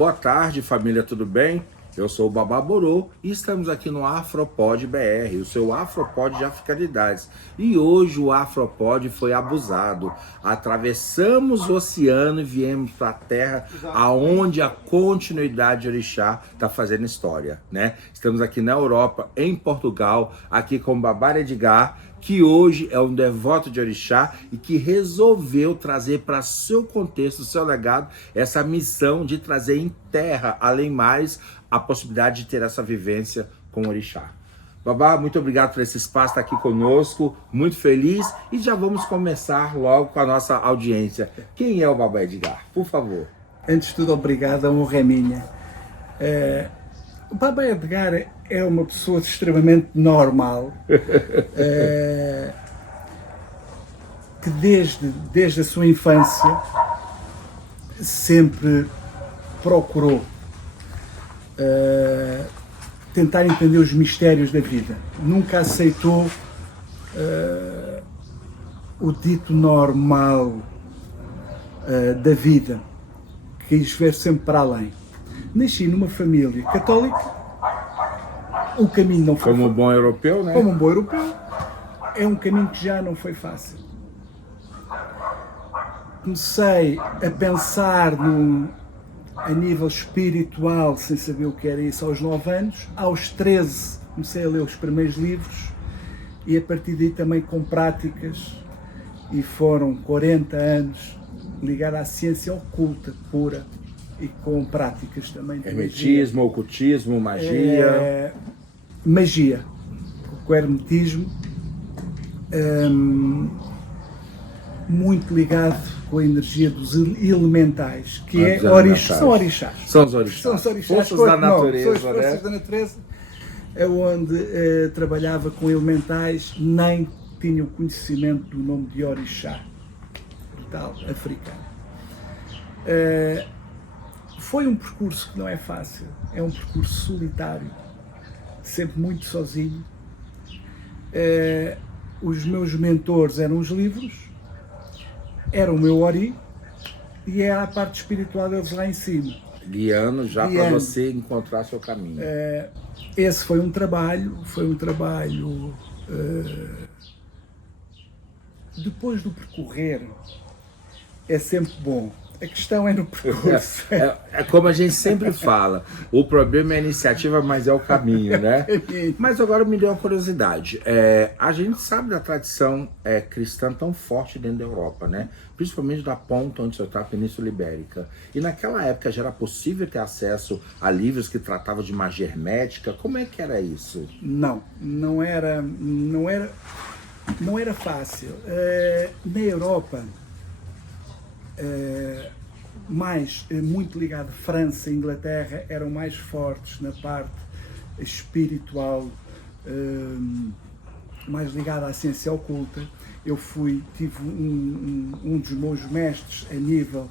Boa tarde, família, tudo bem? Eu sou o Babá Borô e estamos aqui no Afropod BR, o seu Afropod de Africanidades. E hoje o Afropod foi abusado. Atravessamos o oceano e viemos para a terra aonde a continuidade de Orixá está fazendo história, né? Estamos aqui na Europa, em Portugal, aqui com o Babá Edgar, que hoje é um devoto de Orixá e que resolveu trazer para seu contexto, seu legado, essa missão de trazer em terra, além mais, a possibilidade de ter essa vivência com Orixá. Babá, muito obrigado por esse espaço, estar aqui conosco, muito feliz, e já vamos começar logo com a nossa audiência. Quem é o Babá Edgar? Por favor. Antes de tudo, obrigado, a honra é minha. O Babá Edgar é uma pessoa extremamente normal, que desde a sua infância sempre procurou tentar entender os mistérios da vida. Nunca aceitou o dito normal da vida, quis ver sempre para além. Nasci numa família católica, o caminho não foi Como um bom europeu, né? Como um bom europeu, é um caminho que já não foi fácil. Comecei a pensar a nível espiritual, sem saber o que era isso, aos 9 anos. Aos 13 comecei a ler os primeiros livros e a partir daí também com práticas, e foram 40 anos ligados à ciência oculta pura e com práticas também de hermetismo, ocultismo, magia. Magia, com o hermetismo, muito ligado com a energia dos elementais, que são orixás. São os orixás. São os orixás. Forças da natureza, são as forças da natureza, é onde trabalhava com elementais, nem tinha o conhecimento do nome de orixá, tal, africano. Foi um percurso que não é fácil, é um percurso solitário, sempre muito sozinho. Os meus mentores eram os livros, era o meu ori e era a parte espiritual deles lá em cima. Guiando já para você encontrar seu caminho. Esse foi um trabalho, depois do percorrer, é sempre bom. A questão é no percurso. É como a gente sempre fala, o problema é a iniciativa, mas é o caminho, né? Mas agora me deu uma curiosidade. A gente sabe da tradição cristã tão forte dentro da Europa, né? Principalmente da ponta onde você está, a Península Ibérica. E naquela época já era possível ter acesso a livros que tratavam de magia hermética? Como é que era isso? Não era fácil. Na Europa, muito ligado, França e Inglaterra eram mais fortes na parte espiritual, mais ligado à ciência oculta. Eu tive um dos meus mestres a nível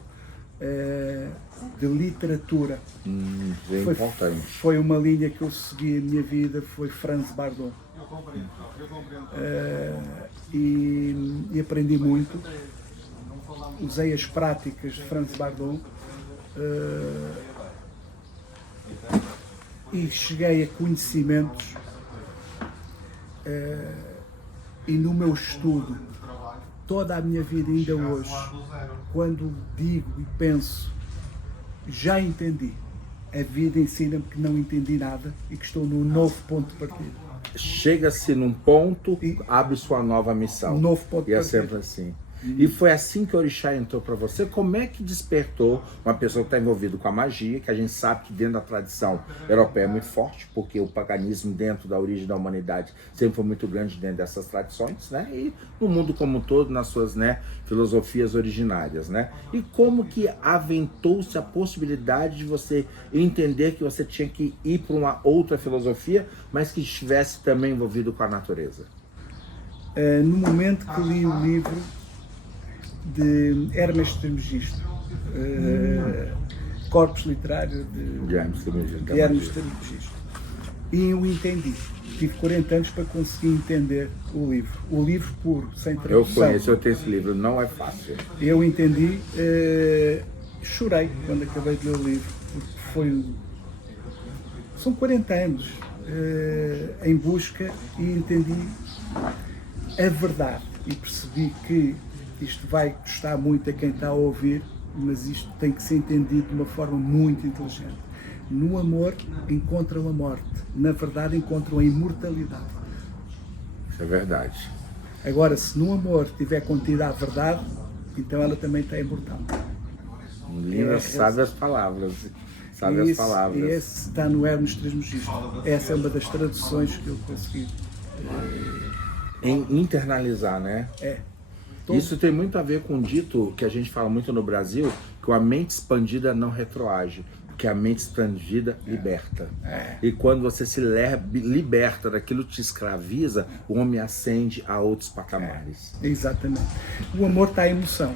de literatura. É importante. Foi uma linha que eu segui a minha vida, foi Franz Bardon. E aprendi muito. Usei as práticas de Franz Bardon e cheguei a conhecimentos, e no meu estudo, toda a minha vida ainda hoje, quando digo e penso, já entendi. A vida ensina-me que não entendi nada e que estou num novo ponto de partida. Chega-se num ponto e abre sua nova missão. Um novo ponto de partida. E é sempre assim. E foi assim que o Orixá entrou para você? Como é que despertou uma pessoa que está envolvida com a magia, que a gente sabe que dentro da tradição europeia é muito forte, porque o paganismo dentro da origem da humanidade sempre foi muito grande dentro dessas tradições, né? E no mundo como um todo, nas suas, né, filosofias originárias, né? E como que aventou-se a possibilidade de você entender que você tinha que ir para uma outra filosofia, mas que estivesse também envolvido com a natureza? No momento que li o livro de Hermes Trismegisto, Corpus Literário de Hermes Trismegisto, e eu entendi. Tive 40 anos para conseguir entender o livro. O livro puro, sem tradução. Eu conheço, eu tenho esse livro, não é fácil. Eu entendi, chorei quando acabei de ler o livro, porque são 40 anos em busca e entendi a verdade e percebi que isto vai custar muito a quem está a ouvir, mas isto tem que ser entendido de uma forma muito inteligente. No amor encontram a morte, na verdade encontram a imortalidade. Isso é verdade. Agora, se no amor tiver contida a verdade, então ela também está imortal. Lindas, sábias palavras. Sábias palavras. E esse está no Hermes Trismegisto. Essa é uma das traduções que eu consegui. Em internalizar, né? Isso tem muito a ver com um dito que a gente fala muito no Brasil, que a mente expandida não retroage, porque a mente expandida liberta. E quando você se liberta daquilo que te escraviza, o homem ascende a outros patamares. Exatamente. O amor está em emoção.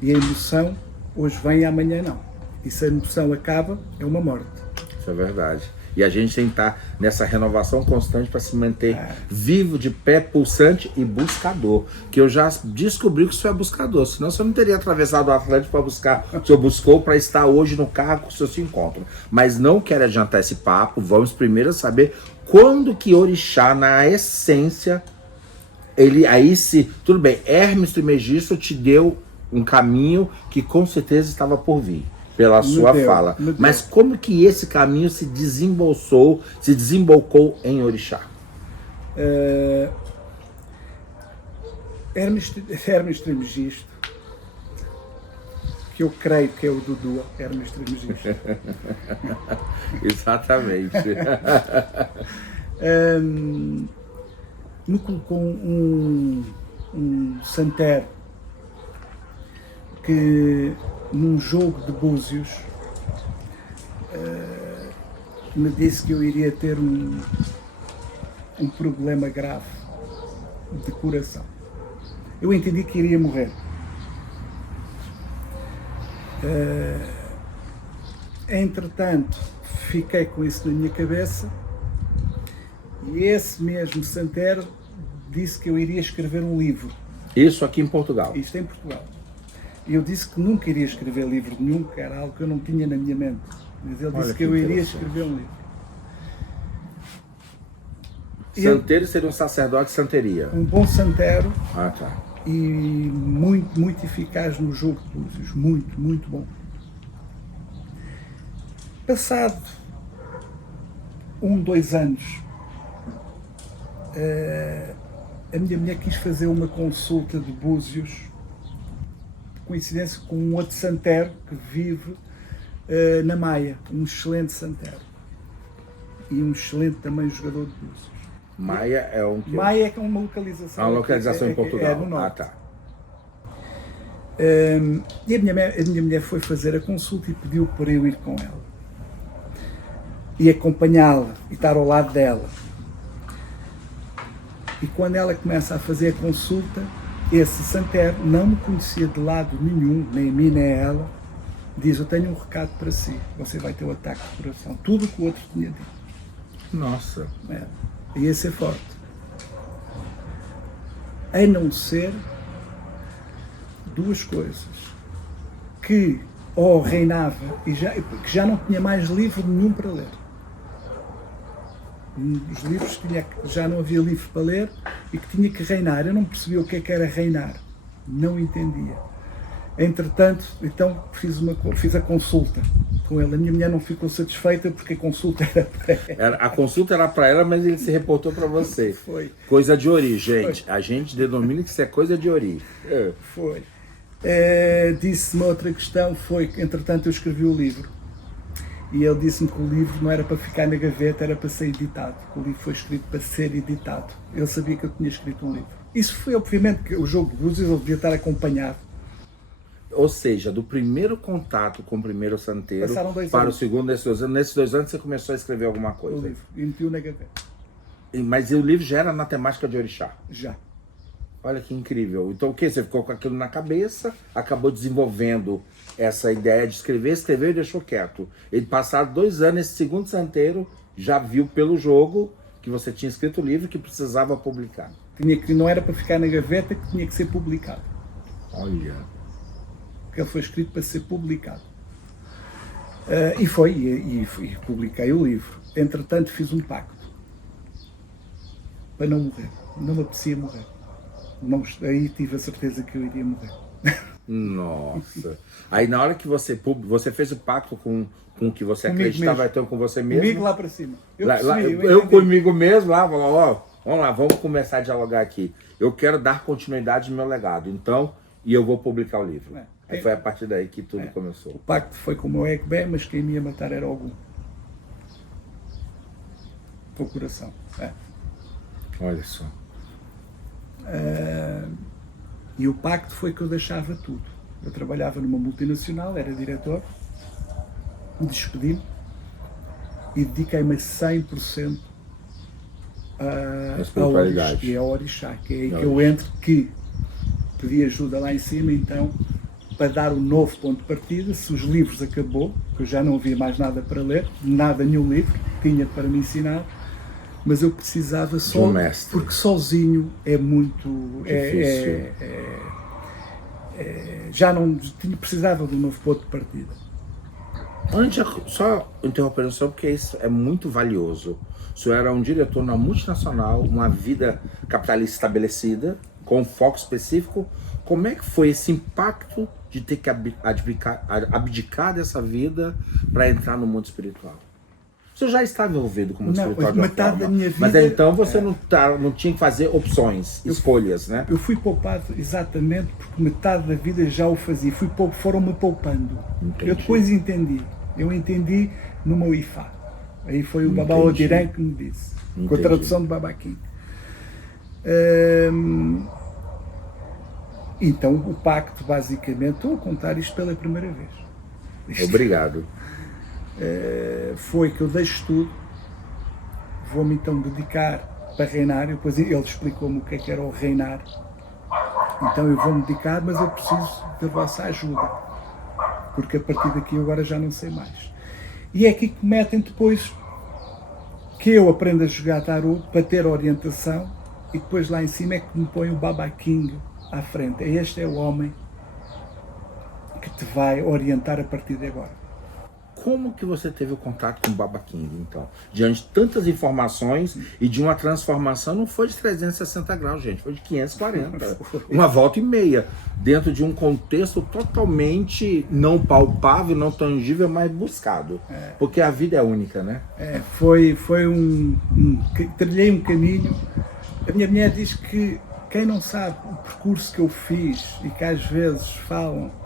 E a emoção hoje vem e amanhã não. E se a emoção acaba, é uma morte. Isso é verdade. E a gente tem que estar nessa renovação constante para se manter vivo, de pé, pulsante e buscador. Que eu já descobri que o senhor é buscador, senão você não teria atravessado o Atlântico para buscar. O senhor buscou para estar hoje no carro com o senhor se encontra. Mas não quero adiantar esse papo, vamos primeiro saber quando que Orixá, na essência, ele aí se... Tudo bem, Hermes Trismegisto te deu um caminho que com certeza estava por vir. Pela sua fala. Mas como que esse caminho se desembolsou, se desembocou em Orixá? Hermes Trismegisto, que eu creio que é o Dudu, Hermes Trismegisto. Exatamente. Me colocou um santer que num jogo de búzios me disse que eu iria ter um problema grave de coração. Eu entendi que iria morrer. Entretanto, fiquei com isso na minha cabeça e esse mesmo santer disse que eu iria escrever um livro. Isso aqui em Portugal? Isto em Portugal. Eu disse que nunca iria escrever livro nenhum, que era algo que eu não tinha na minha mente. Mas ele disse que eu iria escrever um livro. Santeiro seria um sacerdote de santeria? Um bom santero. Tá. E muito, muito eficaz no jogo de búzios. Muito, muito bom. Passado 2 anos, a minha mulher quis fazer uma consulta de búzios, coincidência com um outro santero que vive na Maia, um excelente santero e um excelente também jogador de búzios. Maia é um... Maia é uma localização. Uma localização em Portugal. No norte. Tá. E a minha mulher foi fazer a consulta e pediu para eu ir com ela e acompanhá-la e estar ao lado dela. E quando ela começa a fazer a consulta, esse santero não me conhecia de lado nenhum, nem a mim nem a ela, diz: eu tenho um recado para si, você vai ter um ataque de coração. Tudo o que o outro tinha dito. Nossa. Ia ser forte. A não ser 2 coisas. Que ou reinava, que já não tinha mais livro nenhum para ler. Os livros já não havia livro para ler e que tinha que reinar. Eu não percebia o que era reinar. Não entendia. Entretanto, então fiz a consulta com ele. A minha mulher não ficou satisfeita porque a consulta era para ela. A consulta era para ela, mas ele se reportou para você. Foi. Coisa de ori, gente. A gente denomina que isso é coisa de ori. Foi. Disse-me outra questão, foi que entretanto eu escrevi o livro. E ele disse-me que o livro não era para ficar na gaveta, era para ser editado. Que o livro foi escrito para ser editado. Ele sabia que eu tinha escrito um livro. Isso foi, obviamente, que o jogo de búzios ele devia estar acompanhado. Ou seja, do primeiro contato com o primeiro santeiro para o segundo, nesses 2 anos. Nesses 2 anos você começou a escrever alguma coisa? O livro, e meti-o na gaveta. Mas o livro já era na temática de Orixá? Já. Olha que incrível. Então o que? Você ficou com aquilo na cabeça, acabou desenvolvendo essa ideia de escrever, escreveu e deixou quieto. E passado 2 anos, esse segundo santeiro já viu pelo jogo que você tinha escrito o livro que precisava publicar. Que não era para ficar na gaveta, que tinha que ser publicado. Olha. Porque ele foi escrito para ser publicado. E publiquei o livro. Entretanto, fiz um pacto para não morrer. Não me apetecia morrer. Não, aí tive a certeza que eu iria morrer. Nossa. Aí na hora que você fez o pacto com o que você Comigo acreditava, mesmo. então com você mesmo. Comigo lá para cima. Eu comigo mesmo lá, ó, vamos lá, vamos começar a dialogar aqui. Eu quero dar continuidade ao meu legado, então, e eu vou publicar o livro. Aí foi a partir daí que tudo começou. O pacto foi com o meu ego bem, mas quem me ia matar era algum. O coração. Olha só. E o pacto foi que eu deixava tudo. Eu trabalhava numa multinacional, era diretor, despedi-me e dediquei-me a 100% ao Orixá, que é aí que eu entro, que pedi ajuda lá em cima, então, para dar um novo ponto de partida. Se os livros acabou, que eu já não havia mais nada para ler, nenhum livro tinha para me ensinar, mas eu precisava só, porque sozinho é muito difícil. Já não precisava de um novo ponto de partida. Antes, só interrompendo só, porque isso é muito valioso. O senhor era um diretor na multinacional, uma vida capitalista estabelecida, com um foco específico. Como é que foi esse impacto de ter que abdicar dessa vida para entrar no mundo espiritual? O senhor já estava envolvido com o mundo espiritual de uma metade forma, da minha vida, mas então você não tinha que fazer opções, escolhas, né? Eu fui poupado exatamente porque metade da vida já o fazia. Foram-me poupando. Entendi. Eu depois entendi. Eu entendi no meu Ifá. Aí foi o Baba Odirã que me disse. Entendi. Com a tradução de Baba King. Então o pacto, basicamente, estou a contar isto pela primeira vez. Obrigado. Foi que eu deixo tudo, vou-me então dedicar para reinar. Depois ele explicou-me o que era o reinar. Então eu vou-me dedicar, mas eu preciso da vossa ajuda, porque a partir daqui eu agora já não sei mais. E é aqui que metem depois que eu aprendo a jogar tarot para ter orientação, e depois lá em cima é que me põe o Baba King à frente. Este é o homem que te vai orientar a partir de agora. Como que você teve o contato com o Baba King, então? Diante de tantas informações e de uma transformação, não foi de 360 graus, gente, foi de 540. Uma volta e meia, dentro de um contexto totalmente não palpável, não tangível, mas buscado. Porque a vida é única, né? Trilhei um caminho. A minha mulher diz que quem não sabe o percurso que eu fiz e que às vezes falam,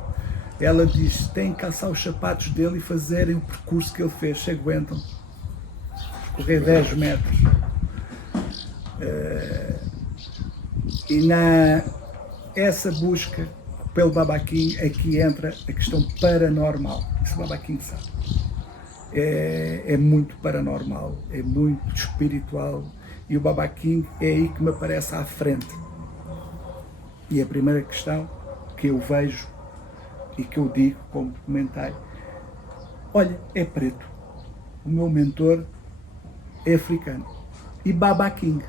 ela diz, tem que calçar os sapatos dele e fazerem o percurso que ele fez, se aguentam. Correr 10 metros. E essa busca pelo Baba King, aqui entra a questão paranormal. Isso o Baba King sabe. É muito paranormal, é muito espiritual. E o Baba King é aí que me aparece à frente. E a primeira questão que eu vejo e que eu digo como comentário, olha, é preto, o meu mentor é africano, e Baba King,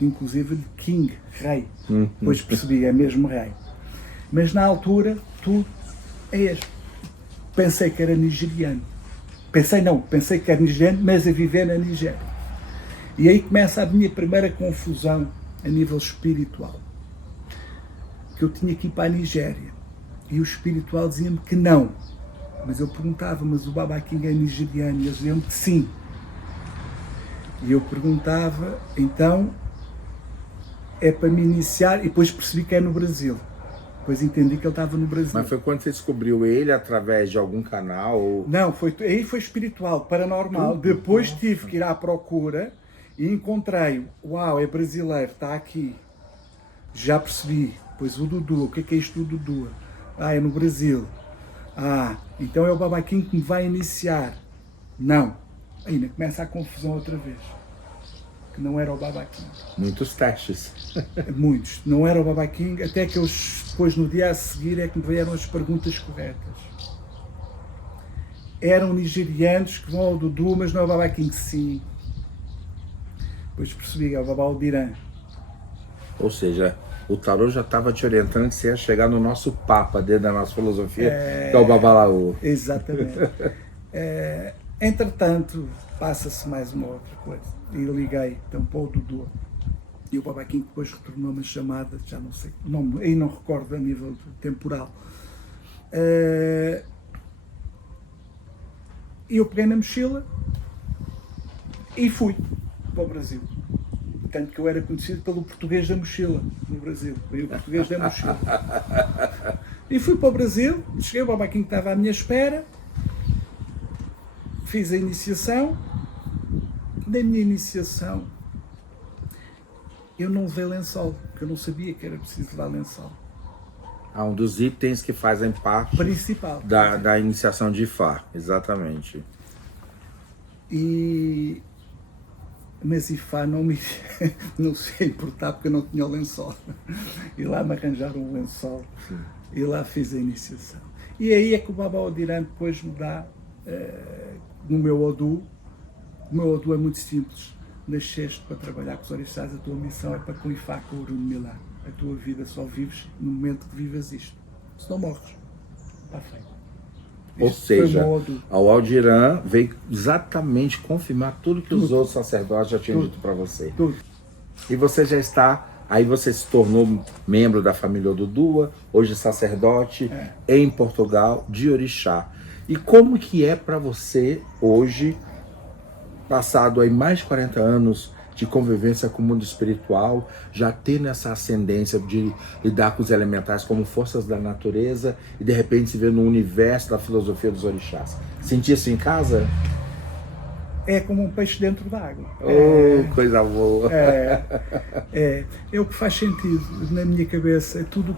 inclusive King, rei, depois percebi, é mesmo rei, mas na altura tudo é este. Pensei que era nigeriano, pensei que era nigeriano, mas a viver na Nigéria, e aí começa a minha primeira confusão a nível espiritual, que eu tinha que ir para a Nigéria. E o espiritual dizia-me que não. Mas eu perguntava, mas o Baba King é nigeriano? E eles diziam que sim. E eu perguntava, então, é para me iniciar, e depois percebi que é no Brasil. Depois entendi que ele estava no Brasil. Mas foi quando você descobriu ele através de algum canal? Ou... Não, aí foi espiritual, paranormal. Depois tive que ir à procura e encontrei, uau, é brasileiro, está aqui. Já percebi. Depois o Dudu, o que é isto do Dudu? É no Brasil. Então é o Baba King que me vai iniciar. Não. Ainda começa a confusão outra vez. Que não era o Baba King. Muitos testes. Muitos. Não era o Baba King, até que depois no dia a seguir é que me vieram as perguntas corretas. Eram nigerianos que vão ao Dudu, mas não é o Baba King, sim. Depois percebi, é o Baba Odirã. Ou seja, o tarô já estava te orientando que você ia chegar no nosso Papa, dentro da nossa filosofia, que é o Babalaô. Exatamente. Entretanto, passa-se mais uma outra coisa. E liguei então para o Dudu. E o Babaquinho depois retornou uma chamada, já não sei, aí não recordo a nível temporal. E eu peguei na mochila e fui para o Brasil. Tanto que eu era conhecido pelo português da mochila no Brasil. Foi o português da mochila. E fui para o Brasil, cheguei, o Babaquinho estava à minha espera, fiz a iniciação. Na minha iniciação, eu não levei lençol, porque eu não sabia que era preciso levar lençol. Um dos itens que fazem parte Principal. Da iniciação de Ifá, exatamente. Mas Ifá não se ia importar porque eu não tinha o lençol. E lá me arranjaram um lençol. Sim. E lá fiz a iniciação. E aí é que o Baba Odirã depois me dá, no meu Odu. O meu Odu é muito simples. Nasceste para trabalhar com os orixás, a tua missão é para com Ifá, com o Urun Milá. A tua vida só vives no momento que vivas isto. Se não morres, está feito. Ou seja, o Aldirã veio exatamente confirmar tudo que os outros sacerdotes já tinham dito para você. Tudo. E você já está, aí você se tornou membro da família Odudua, hoje sacerdote em Portugal, de orixá. E como que é para você hoje, passado aí mais de 40 anos de convivência com o mundo espiritual, já tendo essa ascendência de lidar com os elementais como forças da natureza e de repente se ver no universo da filosofia dos orixás? Sentir-se em casa? É como um peixe dentro d'água. Coisa boa. É o que faz sentido na minha cabeça. Tudo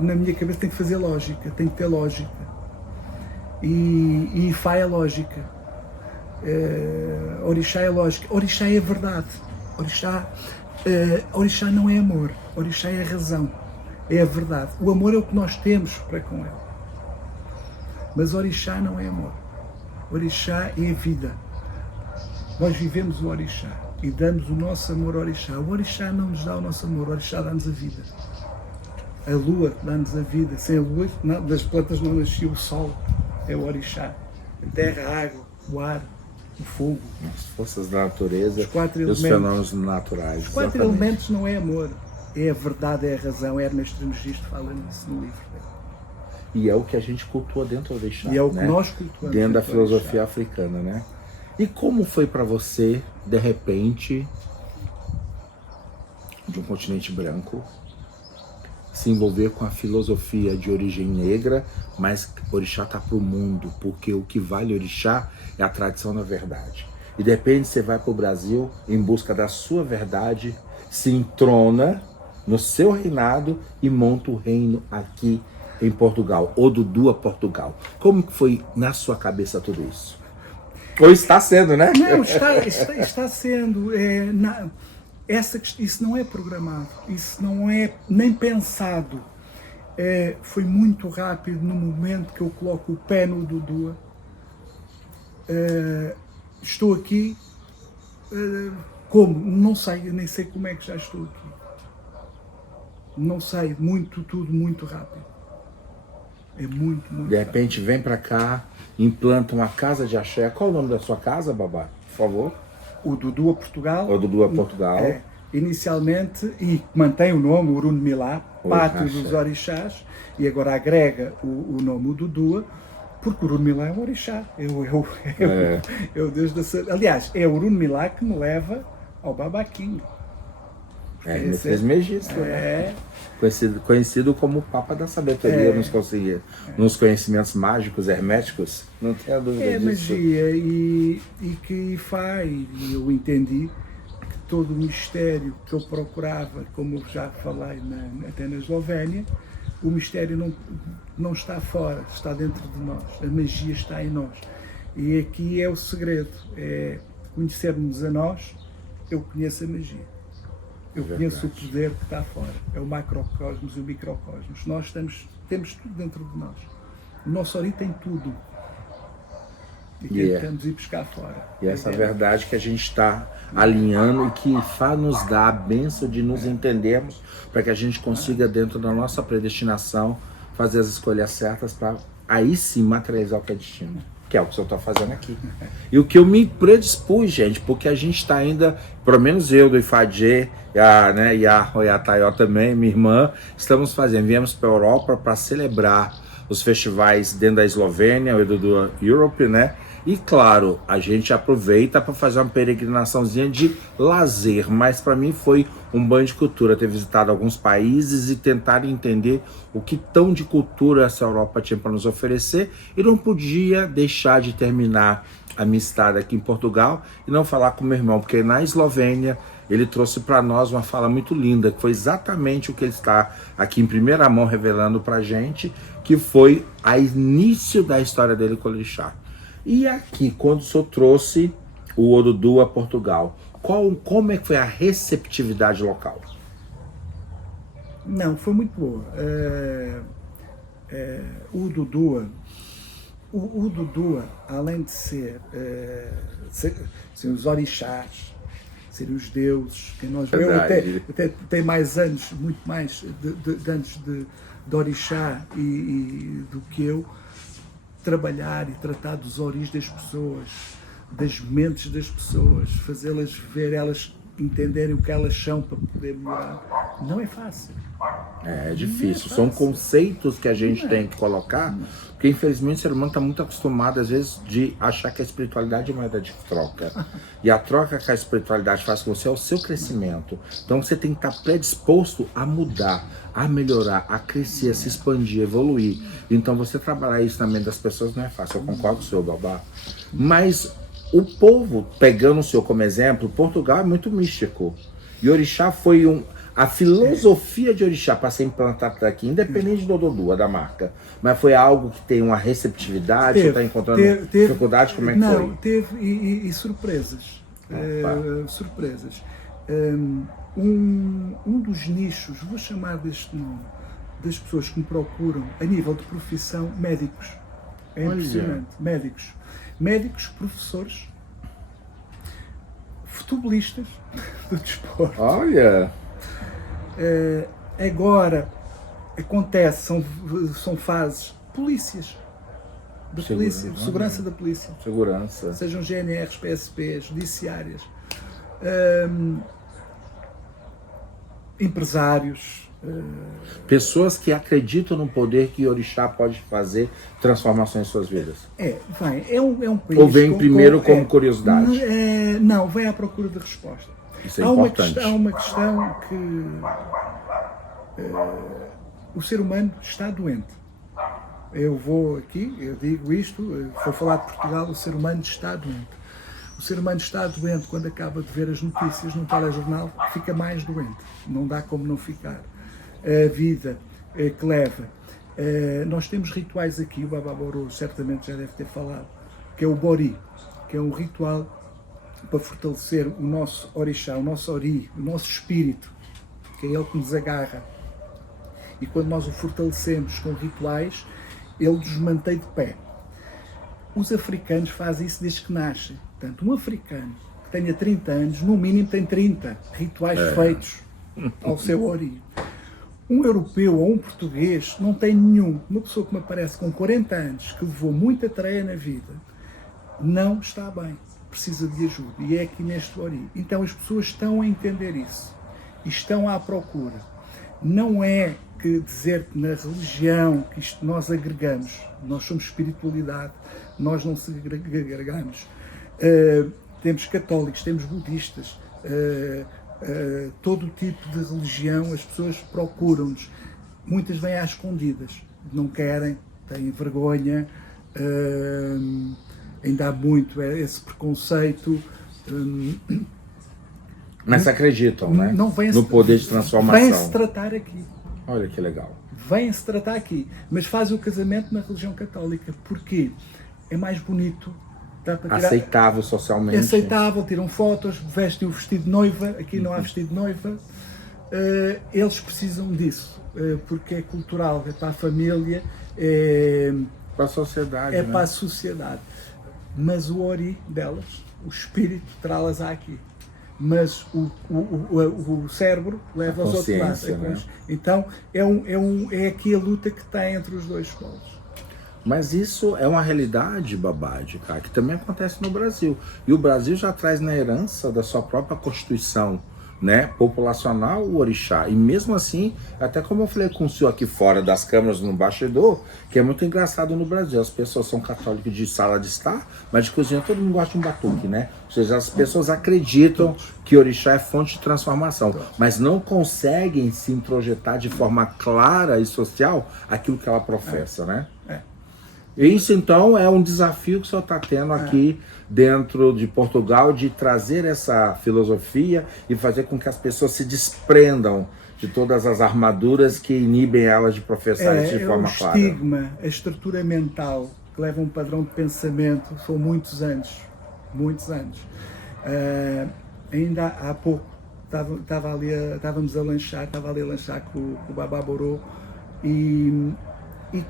na minha cabeça tem que fazer lógica, tem que ter lógica. E Ifá é lógica. Orixá é lógica, orixá é verdade, orixá não é amor, orixá é a razão, é a verdade. O amor é o que nós temos para com ele, mas orixá não é amor, orixá é a vida. Nós vivemos o orixá e damos o nosso amor ao orixá. O orixá não nos dá o nosso amor, o orixá dá-nos a vida. A lua dá-nos a vida, sem a lua das plantas não nascia o sol, é o orixá. A terra, a água, o ar, o fogo, as forças da natureza e os fenômenos naturais. Os 4 elementos não é amor, é a verdade, é a razão. Hermes Trismegisto fala nisso no livro dele. E é o que a gente cultua dentro do orixá. E é o que nós cultuamos dentro da filosofia africana, né? E como foi para você, de repente, de um continente branco, se envolver com a filosofia de origem negra, mas orixá está para o mundo, porque o que vale orixá é a tradição da verdade. E de repente você vai para o Brasil em busca da sua verdade, se entrona no seu reinado e monta o reino aqui em Portugal, Odudua, Portugal. Como que foi na sua cabeça tudo isso? Ou está sendo, né? Não, está sendo. Isso não é programado, isso não é nem pensado. Foi muito rápido no momento que eu coloco o pé no Odudua. Estou aqui, como? Não sei, eu nem sei como é que já estou aqui. Não sei, tudo muito rápido. É muito de repente rápido. Vem para cá, implanta uma casa de axé. Qual o nome da sua casa, Babá? Por favor. O Odudua Portugal. Odudua Portugal. Inicialmente, e mantém o nome Urun Milá, pátrio dos orixás, e agora agrega o nome Odudua, porque o Urun Milá é um orixá. Eu desde aliás, é o Urun Milá que me leva ao Babaquinho. Ele fez Trismegisto, né? Conhecido como o Papa da Sabedoria nos conhecimentos mágicos, herméticos. Não tenho dúvida disso. É magia, e que faz, e eu entendi que todo o mistério que eu procurava, como eu já falei até na Eslovénia, o mistério não está fora, está dentro de nós. A magia está em nós. E aqui é o segredo, é conhecermos a nós. Eu conheço a magia. Eu conheço o poder que está fora. É o macrocosmos e o microcosmos. Nós temos tudo dentro de nós. O nosso ori tem tudo. E tentamos ir buscar fora. E essa verdade que a gente está alinhando e que Ifá nos dá a bênção de nos entendermos para que a gente consiga, dentro da nossa predestinação, fazer as escolhas certas para aí sim materializar o que é destino. que é o que o senhor está fazendo aqui. E o que eu me predispus, gente, porque a gente está ainda, pelo menos eu do IFADG, e a Tayó também, minha irmã, viemos para a Europa para celebrar os festivais dentro da Eslovênia, o Edudu Europe, né? E claro, a gente aproveita para fazer uma peregrinaçãozinha de lazer, mas para mim foi um banho de cultura ter visitado alguns países e tentar entender o que tão de cultura essa Europa tinha para nos oferecer, e não podia deixar de terminar a minha estada aqui em Portugal e não falar com meu irmão, porque na Eslovênia ele trouxe para nós uma fala muito linda, que foi exatamente o que ele está aqui em primeira mão revelando para a gente, que foi o início da história dele com o orixá. E aqui, quando o senhor trouxe o Odudu a Portugal, como é que foi a receptividade local? Não, foi muito boa. O Dudua, além de ser os orixás, serem os deuses, que nós até tem mais anos, muito mais de anos de orixá e do que eu, trabalhar e tratar dos oris das pessoas, das mentes das pessoas, fazê-las ver, elas entenderem o que elas são para poder melhorar, não é fácil. É difícil, são conceitos que a gente tem que colocar, porque infelizmente o ser humano está muito acostumado às vezes de achar que a espiritualidade é moeda de troca, e a troca que a espiritualidade faz com você é o seu crescimento. Então você tem que estar predisposto a mudar, a melhorar, a crescer, a se expandir, evoluir. Então você trabalhar isso na mente das pessoas não é fácil, eu concordo com o senhor, Babá. Mas o povo, pegando o senhor como exemplo, Portugal é muito místico, e orixá foi a filosofia de orixá para ser implantada aqui, independente do Odudu, da marca, mas foi algo que tem uma receptividade, você está encontrando dificuldade, como é que foi? Não, teve e surpresas. Surpresas. Um dos nichos, vou chamar deste nome, das pessoas que me procuram a nível de profissão, médicos. É impressionante. Médicos, professores, futebolistas do desporto. Olha! Agora acontece, são fases, polícias, segurança da polícia, sejam GNRs, PSPs, judiciárias, empresários, pessoas que acreditam no poder que orixá pode fazer transformações em suas vidas. É um país. Ou vem primeiro como curiosidade? Não, vem à procura de resposta. Isso é importante. Há uma questão que o ser humano está doente. Eu vou aqui, eu digo isto, vou falar de Portugal, o ser humano está doente. O ser humano está doente quando acaba de ver as notícias num telejornal, fica mais doente. Não dá como não ficar. A vida que leva. Nós temos rituais aqui, o Babá Borô certamente já deve ter falado, que é o Bori, que é um ritual para fortalecer o nosso orixá, o nosso ori, o nosso espírito, que é ele que nos agarra. E quando nós o fortalecemos com rituais, ele nos mantém de pé. Os africanos fazem isso desde que nascem. Portanto, um africano que tenha 30 anos, no mínimo tem 30 rituais feitos ao seu ori. Um europeu ou um português não tem nenhum. Uma pessoa que me aparece com 40 anos, que levou muita tarefa na vida, não está bem. Precisa de ajuda, e é aqui neste ori. Então as pessoas estão a entender isso e estão à procura. Não é que dizer que na religião que isto nós agregamos, nós somos espiritualidade, nós não segregamos. Temos católicos, temos budistas, todo tipo de religião, as pessoas procuram-nos. Muitas vêm às escondidas, não querem, têm vergonha. Ainda há muito esse preconceito. Mas acreditam, né? Não no poder de transformação. Vêm-se tratar aqui. Olha que legal. Vêm-se tratar aqui. Mas fazem o casamento na religião católica. Porquê? É mais bonito. Dá para tirar... Aceitável socialmente. É aceitável, tiram fotos, vestem o vestido de noiva. Aqui não há vestido de noiva. Eles precisam disso. Porque é cultural, é para a família. Para a sociedade. É para a sociedade. Mas o ori delas, o espírito, traz-las aqui. Mas o cérebro leva aos outros lados. Né? Então é aqui a luta que está entre os dois polos. Mas isso é uma realidade, Babade, cara, que também acontece no Brasil. E o Brasil já traz na herança da sua própria Constituição, né, populacional, o orixá. E mesmo assim, até como eu falei com o senhor aqui fora das câmeras no bastidor, que é muito engraçado no Brasil. As pessoas são católicas de sala de estar, mas de cozinha todo mundo gosta de um batuque, né? Ou seja, as pessoas acreditam que orixá é fonte de transformação, mas não conseguem se introjetar de forma clara e social aquilo que ela professa, né? Isso, então, é um desafio que o senhor está tendo aqui dentro de Portugal, de trazer essa filosofia e fazer com que as pessoas se desprendam de todas as armaduras que inibem elas de professar isso de forma clara. O estigma, a estrutura mental que leva a um padrão de pensamento são muitos anos. Ainda há pouco estávamos a lanchar, estava ali a lanchar com o Babá Borô e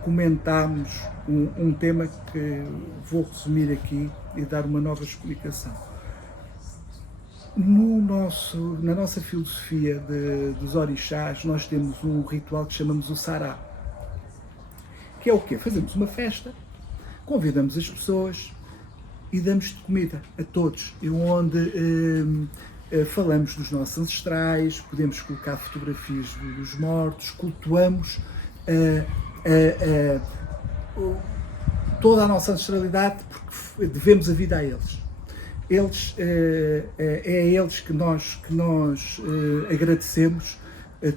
comentámos um tema que vou resumir aqui e dar uma nova explicação. Na nossa filosofia dos orixás, nós temos um ritual que chamamos o sará, que é o quê? Fazemos uma festa, convidamos as pessoas e damos de comida a todos, onde falamos dos nossos ancestrais, podemos colocar fotografias dos mortos, cultuamos toda a nossa ancestralidade, porque devemos a vida a eles. É a eles que nós agradecemos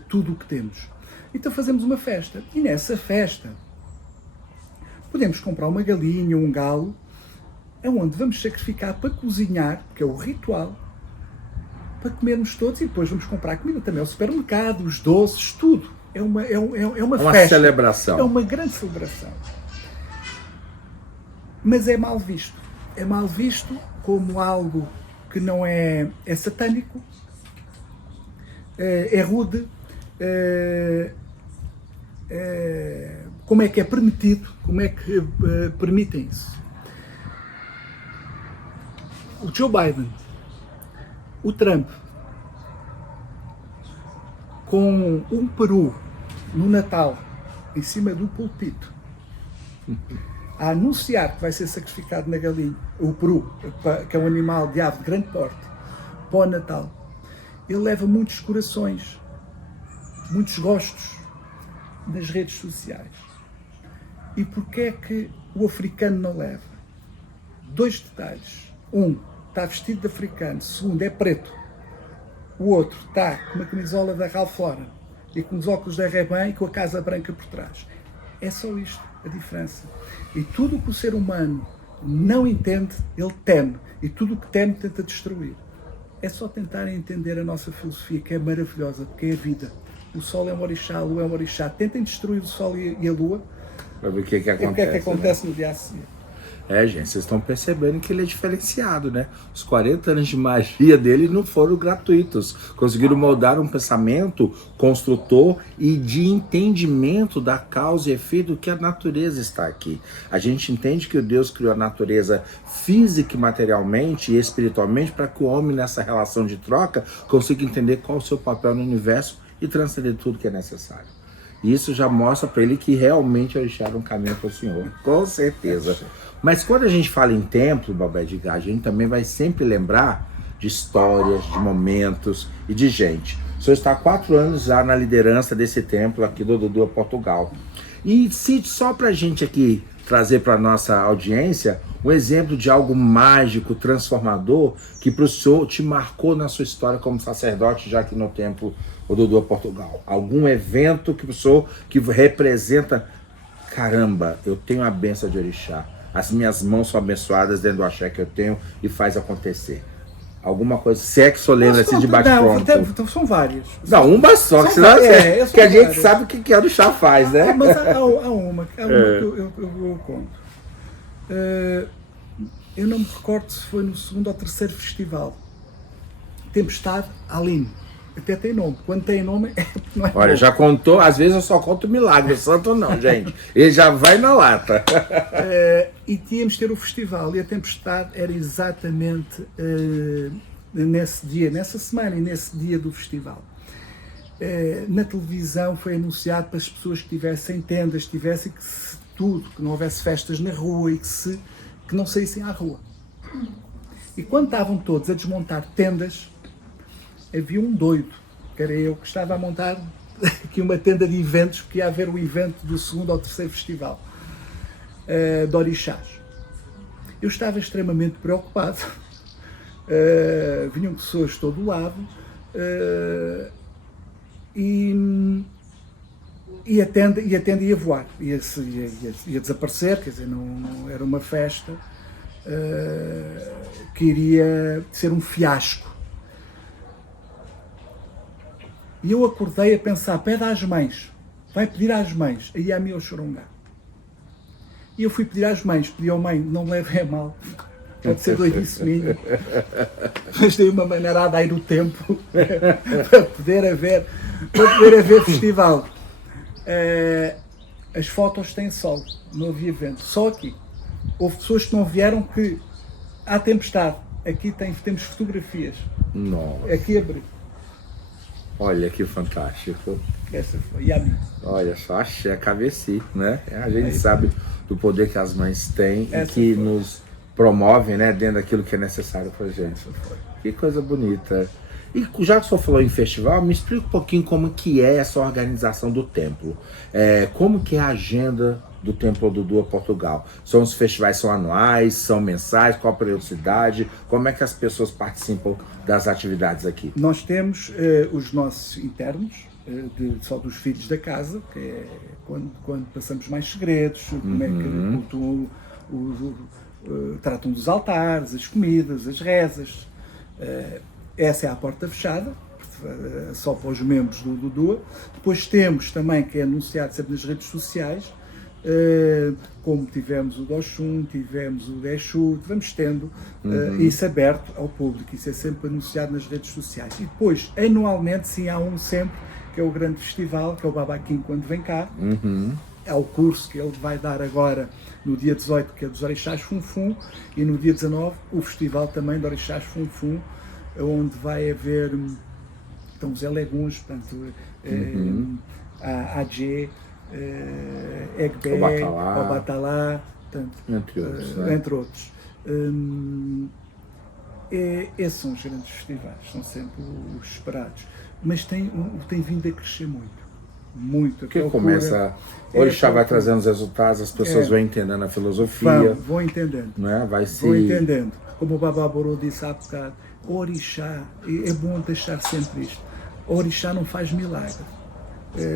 tudo o que temos. Então fazemos uma festa, e nessa festa podemos comprar uma galinha, um galo, onde vamos sacrificar para cozinhar, que é o ritual, para comermos todos, e depois vamos comprar comida também ao supermercado, os doces, tudo. É uma festa, celebração. É uma grande celebração. Mas é mal visto. É mal visto como algo que não é satânico, é rude, como é que é permitido, como é que permitem isso. O Joe Biden, o Trump, com um peru no Natal, em cima do púlpito, a anunciar que vai ser sacrificado na galinha, o peru, que é um animal de ave de grande porte, para o Natal, ele leva muitos corações, muitos gostos nas redes sociais. E porquê é que o africano não leva? 2 detalhes. Um, está vestido de africano. Segundo, é preto. O outro está com uma camisola da Ralph Lauren e com os óculos da Ray-Ban e com a Casa Branca por trás. É só isto a diferença. E tudo o que o ser humano não entende, ele teme. E tudo o que teme, tenta destruir. É só tentarem entender a nossa filosofia, que é maravilhosa, porque é a vida. O Sol é um orixá, a Lua é um orixá. Tentem destruir o Sol e a Lua. Para ver o que acontece. O que é que acontece, né? No dia a seguir. Gente, vocês estão percebendo que ele é diferenciado, né? Os 40 anos de magia dele não foram gratuitos. Conseguiram moldar um pensamento construtor e de entendimento da causa e efeito que a natureza está aqui. A gente entende que o Deus criou a natureza física e materialmente e espiritualmente para que o homem, nessa relação de troca, consiga entender qual é o seu papel no universo e transcender tudo que é necessário. Isso já mostra para ele que realmente deixaram um caminho para o Senhor, com certeza. Mas quando a gente fala em templo, Babá Edgar, a gente também vai sempre lembrar de histórias, de momentos e de gente. O senhor está há 4 anos já na liderança desse templo aqui do Dudu Portugal. E cite só para a gente aqui trazer para a nossa audiência um exemplo de algo mágico, transformador, que para o senhor te marcou na sua história como sacerdote já aqui no templo do Dudu Portugal. Algum evento que o senhor que representa, caramba, eu tenho a benção de orixá. As minhas mãos são abençoadas dentro do axé que eu tenho e faz acontecer. Alguma coisa, se é que o senhor lembra assim de bate-pronto. Então são várias. Não, uma só, que a gente sabe o que é do chá faz, né? Mas há uma que eu conto. Eu não me recordo se foi no 2º ou 3º festival. Tempestade Aline. Até tem nome. Quando tem nome, não é. Olha, bom. Já contou, às vezes eu só conto milagre, o santo não, gente. Ele já vai na lata. E tínhamos de ter o festival, e a tempestade era exatamente nesse dia, nessa semana e nesse dia do festival. Na televisão foi anunciado para as pessoas que tivessem tendas, tivessem tudo, que não houvesse festas na rua e que não saíssem à rua. E quando estavam todos a desmontar tendas, havia um doido, que era eu, que estava a montar aqui uma tenda de eventos, porque ia haver o evento do 2º ou 3º festival de orixás. Eu estava extremamente preocupado. Vinham pessoas de todo lado e a tenda ia voar, ia desaparecer, quer dizer, não era uma festa que iria ser um fiasco. E eu acordei a pensar, pede às mães, vai pedir às mães, aí a mim ao Xorongá. E eu fui pedir às mães, pedi ao mãe, não me levem a mal, pode ser doidice minha, mas dei uma maneirada aí no tempo para poder haver festival. As fotos têm sol, não havia vento, só aqui. Houve pessoas que não vieram, que há tempestade, aqui temos fotografias. Nossa. Aqui abri. Olha que fantástico. Essa foi, e a minha. Olha só, axé, cabeci, né? A gente sabe do poder que as mães têm e que nos promovem, né, dentro daquilo que é necessário pra gente. Que coisa bonita. E já que o senhor falou em festival, me explica um pouquinho como que é essa organização do templo. Como que é a agenda do Templo Odudua Portugal? Os festivais são anuais, são mensais, qual a periodicidade? Como é que as pessoas participam das atividades aqui? Nós temos os nossos internos, só dos filhos da casa, que é quando passamos mais segredos, como é que tratam dos altares, as comidas, as rezas. Essa é a porta fechada, só para os membros do Odudua. Depois temos também, que é anunciado sempre nas redes sociais, como tivemos o do Oxum, tivemos o do Exu, vamos tendo isso aberto ao público, isso é sempre anunciado nas redes sociais. E depois, anualmente, sim, há um sempre, que é o grande festival, que é o Babaquim quando vem cá. É o curso que ele vai dar agora no dia 18, que é dos Orixás Funfun, e no dia 19 o festival também de Orixás Funfun, onde vai haver então, os Eleguns, portanto, a AG, Egbé, Obatalá, entre outros. Esses são os grandes festivais, são sempre os esperados, mas tem vindo a crescer muito. Que começa, o Orixá vai trazendo os resultados, as pessoas vão entendendo a filosofia. Vão entendendo. Né? Vão entendendo. Como o Babá Borô disse há bocado, Orixá, é bom deixar sempre isto, Orixá não faz milagre.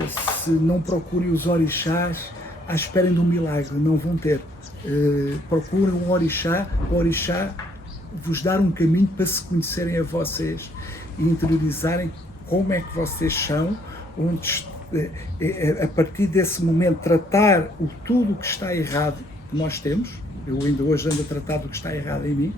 Se não procurem os orixás à espera de um milagre, não vão ter. Procurem um orixá, o orixá vos dar um caminho para se conhecerem a vocês e interiorizarem como é que vocês são, a partir desse momento tratar tudo o que está errado que nós temos. Eu ainda hoje ando a tratar do que está errado em mim,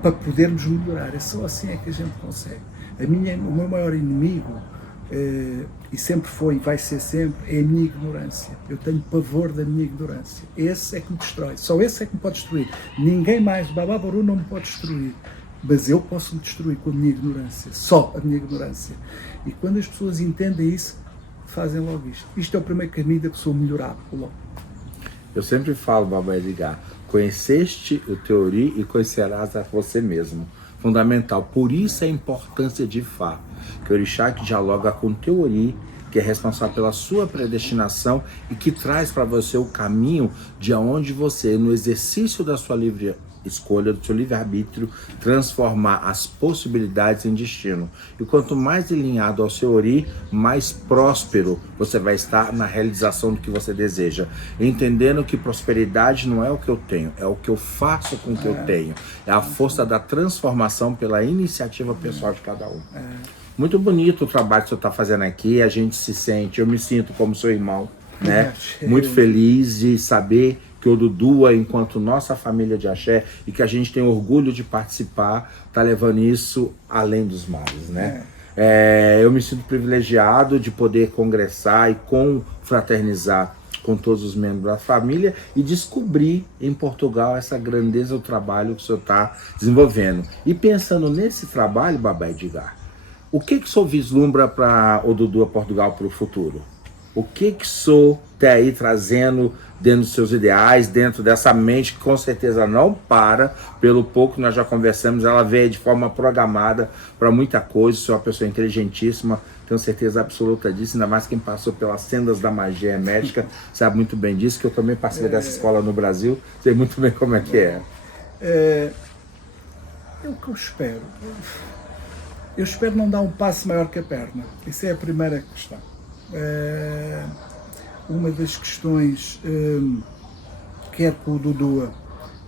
para podermos melhorar. É só assim é que a gente consegue. O meu maior inimigo, e sempre foi e vai ser sempre, é a minha ignorância. Eu tenho pavor da minha ignorância. Esse é que me destrói. Só esse é que me pode destruir. Ninguém mais, Babá Borô não me pode destruir. Mas eu posso me destruir com a minha ignorância. Só a minha ignorância. E quando as pessoas entendem isso, fazem logo isto. Isto é o primeiro caminho da pessoa melhorar. Logo. Eu sempre falo, Babá Edgar, conheceste o teu Ori e conhecerás a você mesmo. Fundamental. Por isso a importância de Fá, que o Orixá que dialoga com o teu Ori, que é responsável pela sua predestinação e que traz para você o caminho de onde você, no exercício da sua livre escolha, do seu livre-arbítrio, transformar as possibilidades em destino. E quanto mais alinhado ao seu Ori, mais próspero você vai estar na realização do que você deseja. Entendendo que prosperidade não é o que eu tenho, é o que eu faço com o que eu tenho. É a força da transformação pela iniciativa pessoal de cada um. Muito bonito o trabalho que você está fazendo aqui, a gente se sente, eu me sinto como seu irmão, né? Muito feliz de saber que o Odudua, enquanto nossa família de axé, e que a gente tem orgulho de participar, está levando isso além dos mares, né? Eu me sinto privilegiado de poder congressar e confraternizar com todos os membros da família e descobrir em Portugal essa grandeza do trabalho que o senhor está desenvolvendo. E pensando nesse trabalho, Babá Edgar, O que o senhor vislumbra para o Dudu Portugal para o futuro? O que o senhor está aí trazendo dentro dos seus ideais, dentro dessa mente que com certeza não para, pelo pouco que nós já conversamos, ela veio de forma programada para muita coisa, o senhor é uma pessoa inteligentíssima, tenho certeza absoluta disso, ainda mais quem passou pelas sendas da magia hermética, sabe muito bem disso, que eu também passei dessa escola no Brasil, sei muito bem como é que é. É o que eu espero. Eu espero não dar um passo maior que a perna. Essa é a primeira questão. Uma das questões, quer que o Dudu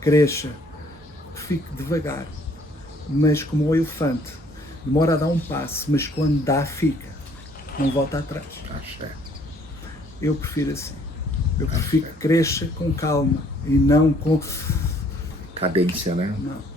cresça, que fique devagar, mas como o elefante, demora a dar um passo, mas quando dá, fica, não volta atrás. Eu prefiro assim. Eu prefiro que cresça com calma e não com cadência, né? Não.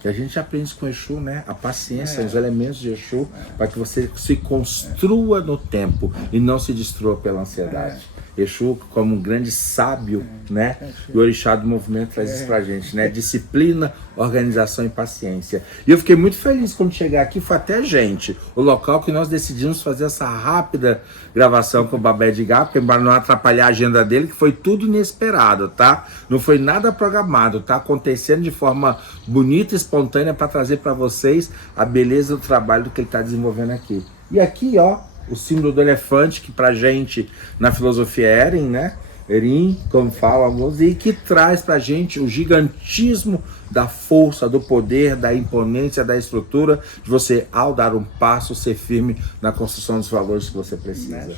Que a gente aprende com Exu, né? A paciência, os elementos de Exu, para que você se construa no tempo e não se destrua pela ansiedade. Exu, como um grande sábio, né? E o orixá do movimento traz isso pra gente, né? Disciplina, organização e paciência. E eu fiquei muito feliz quando chegar aqui, foi até gente, o local que nós decidimos fazer essa rápida gravação com o Baba Edgar, porque para não atrapalhar a agenda dele, que foi tudo inesperado, tá? Não foi nada programado, tá acontecendo de forma bonita e espontânea para trazer para vocês a beleza do trabalho do que ele está desenvolvendo aqui. E aqui, ó, o símbolo do elefante, que pra gente, na filosofia Eren, né? Erin, como falam alguns, e que traz pra gente o gigantismo da força, do poder, da imponência, da estrutura, de você, ao dar um passo, ser firme na construção dos valores que você precisa.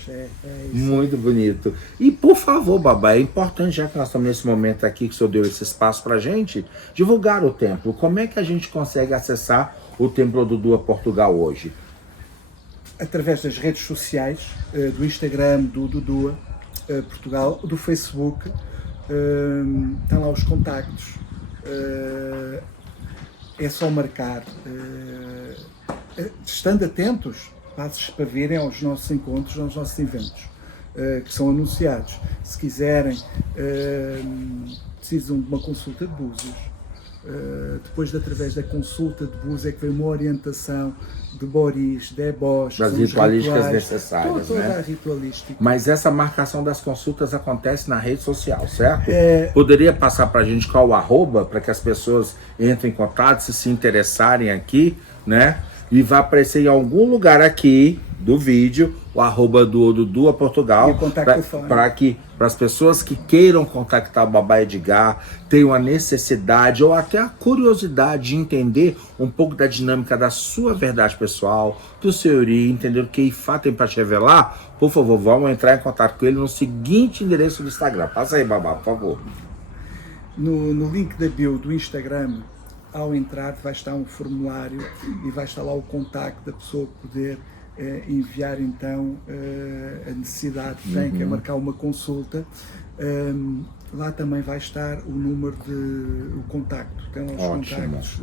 Muito bonito. E, por favor, Baba, é importante, já que nós estamos nesse momento aqui, que o senhor deu esse espaço pra gente, divulgar o templo. Como é que a gente consegue acessar o Templo do Dudu Portugal hoje? Através das redes sociais, do Instagram, do Dudu Portugal, do Facebook, estão lá os contactos. É só marcar. Estando atentos, passos para virem aos nossos encontros, aos nossos eventos, que são anunciados. Se quiserem, precisam de uma consulta de búzios. Depois, através da consulta de búzios, é que vem uma orientação de boris, de ebós, das ritualísticas necessárias, toda né? A ritualística. Mas essa marcação das consultas acontece na rede social, certo? Poderia passar para a gente qual o arroba, para que as pessoas entrem em contato, se interessarem aqui, né? E vai aparecer em algum lugar aqui do vídeo o arroba do Dudu Portugal, para as pessoas que queiram contactar o Baba Edgar, tenham a necessidade ou até a curiosidade de entender um pouco da dinâmica da sua verdade pessoal, do seu Ori, entender o que Ifá tem para te revelar, por favor, vamos entrar em contato com ele no seguinte endereço do Instagram. Passa aí, Baba, por favor. No link da bio do Instagram, ao entrar vai estar um formulário e vai estar lá o contacto da pessoa poder enviar então a necessidade que tem, que é marcar uma consulta. Lá também vai estar o número o contacto, tem lá os contactos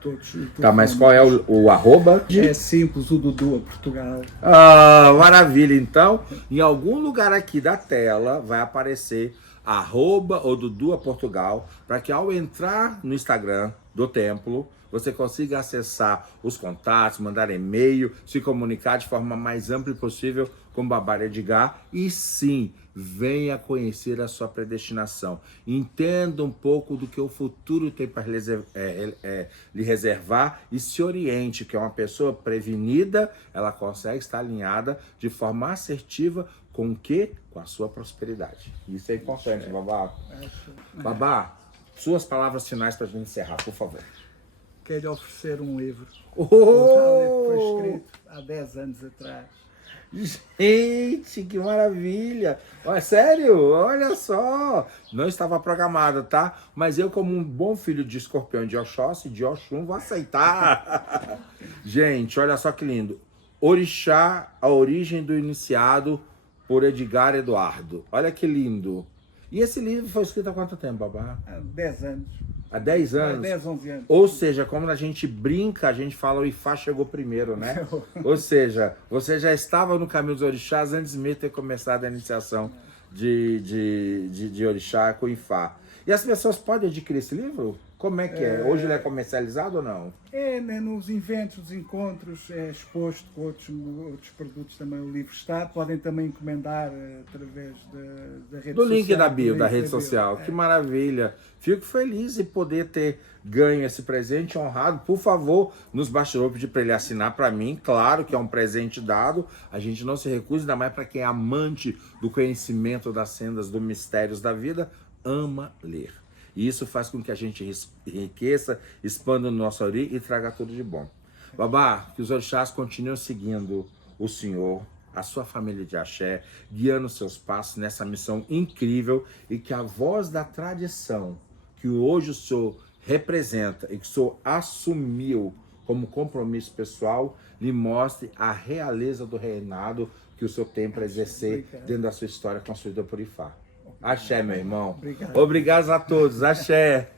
todos. Tá, mas qual é o arroba? É simples, o Dudu Portugal. Ah, maravilha, então em algum lugar aqui da tela vai aparecer arroba ou Dudu Portugal, para que ao entrar no Instagram do templo, você consiga acessar os contatos, mandar e-mail, se comunicar de forma mais ampla possível com o Baba Edgar e sim, venha conhecer a sua predestinação. Entenda um pouco do que o futuro tem para lhe reservar e se oriente, que é uma pessoa prevenida, ela consegue estar alinhada de forma assertiva com o quê? Com a sua prosperidade. Isso é importante, Baba. Baba, suas palavras finais para a gente encerrar, por favor. Quero lhe oferecer um livro. Foi escrito há 10 anos atrás. Gente, que maravilha! Olha, sério, olha só! Não estava programado, tá? Mas eu, como um bom filho de escorpião de Oxóssi e de Oxum, vou aceitar! Gente, olha só que lindo! Orixá, a origem do iniciado, por Edgar Eduardo. Olha que lindo! E esse livro foi escrito há quanto tempo, Baba? Há 10 anos. Há 10 anos? Há 10, 11 anos. Ou seja, como a gente brinca, a gente fala o Ifá chegou primeiro, né? Ou seja, você já estava no caminho dos orixás antes mesmo de ter começado a iniciação de orixá com Ifá. E as pessoas podem adquirir esse livro? Como é que é? Hoje ele é comercializado ou não? É, né, nos eventos, nos encontros, é exposto com outros produtos também. O livro está. Podem também encomendar através da rede Do social. link da bio, da link rede social. bio. Que maravilha. Fico feliz em poder ter ganho esse presente honrado. Por favor, nos bastidores, pedir para ele assinar para mim. Claro que é um presente dado. A gente não se recusa, ainda mais para quem é amante do conhecimento das sendas, dos mistérios da vida, ama ler. E isso faz com que a gente enriqueça, expanda o nosso ori e traga tudo de bom. Babá, que os orixás continuem seguindo o senhor, a sua família de axé, guiando seus passos nessa missão incrível, e que a voz da tradição que hoje o senhor representa e que o senhor assumiu como compromisso pessoal, lhe mostre a realeza do reinado que o senhor tem para exercer dentro da sua história construída por Ifá. Axé, meu irmão. Obrigado. Obrigado a todos. Axé.